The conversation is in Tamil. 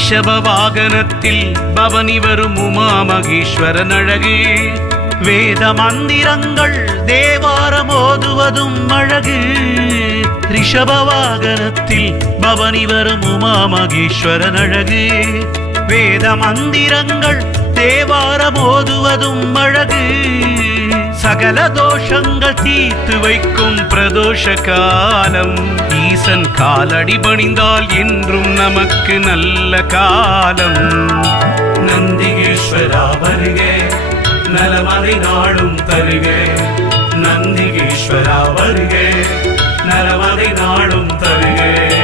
ரிஷப வாகனத்தில் பவனி வரும் உமா மகேஸ்வரன் அழகு. வேத மந்திரங்கள் தேவாரம் ஓதுவதும் அழகு. ரிஷப வாகனத்தில் பவனி வரும் உமா மகேஸ்வரன் அழகு. வேத மந்திரங்கள் தேவாரம் ஓதுவதும் அழகு. சகல தோஷங்கள் தீர்த்து வைக்கும் பிரதோஷ காலம். ஈசன் காலடி பணிந்தால் என்றும் நமக்கு நல்ல காலம். நந்திகேஸ்வரா வருகே, நலமதை நாடும் தருகே. நந்திகேஸ்வரா வருகே, நலமதை நாடும் தருகே.